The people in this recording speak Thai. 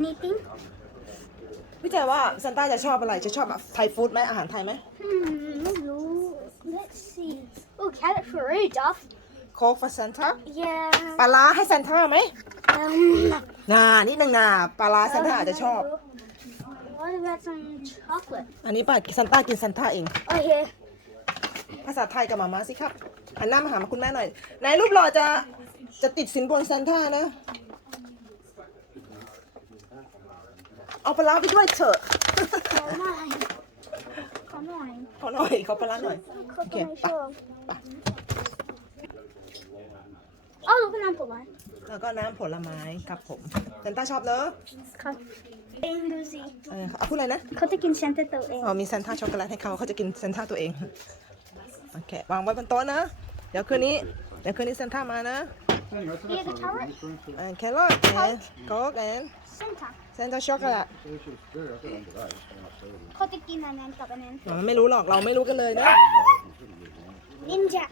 Anything? พี่แจว่าซันต้าจะชอบอะไร จะชอบแบบไทยฟู้ดไหมอาหารไทยไหม Hmm, no. Let's see. Oh, carrot for Rudolph. โค้ก for Santa Yeah. ปลาร้าให้ซันต้าไหม Um. น่านิดนึงน่าปลาร้าซันต้าอาจจะชอบ What about some chocolate? อันนี้ป้าซันต้ากินซันต้าเอง Oh, here. ภาษาไทยกับหมามาสิครับหันหน้ามาหาคุณแม่หน่อยไหนรูปหล่อจะจะติดสินบนซันต้านะ เอาปลาร้าไปด้วยเถอะ Come on. Come on. ขอหน่อยขอปลาร้าหน่อยโอเค Cook ไป on ไป Oh, look at apple one. แล้วก็น้ำผลไม้ครับผมซันต้าชอบเลย Come. Lucy. เออเอาพูดอะไรนะเขาจะกินเซนเตอร์ตัวเองอ๋อมีซันต้าช็อกโกแลตให้เขาเขาจะกินซันต้าตัวเอง โอเค วางไว้บนโต๊ะนะ เดี๋ยวคืนนี้ เดี๋ยวคืนนี้ซันต้ามานะ Here, the carrot. แครอทแอนโค้กแอน Santa. ซันต้าช็อกโกแลตเขาจะกินอันนั้นกับอันนั้นมันไม่รู้หรอกเราไม่รู้กันเลยนะ Ninja.